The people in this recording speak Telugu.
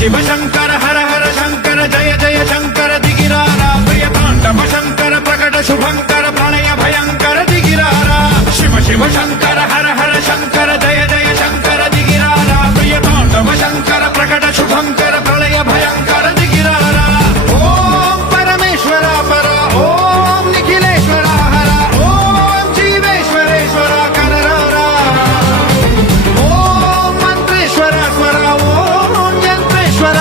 శివ శంకర హర హర శంకర జయ జయ శంకర దిగిరారా ప్రియ తాండవ శంకర ప్రకట శుభంకర ప్రణయ భయంకర దిగిరారా శివ శివ శంకర హర హర శంకర జయ జయ శంకర దిగిరారా ప్రియ తాండవ శంకర ప్రకట శుభంకర ప్రళయ భయంకర దిగిరారా ఓం పరమేశ్వర పర ఓం నిఖిలేశ్వర హర ఓం జీవేశ్వరేశ్వర కరరారా ఓం మంత్రేశ్వర స్వర ఓం యంత్రేశ్వర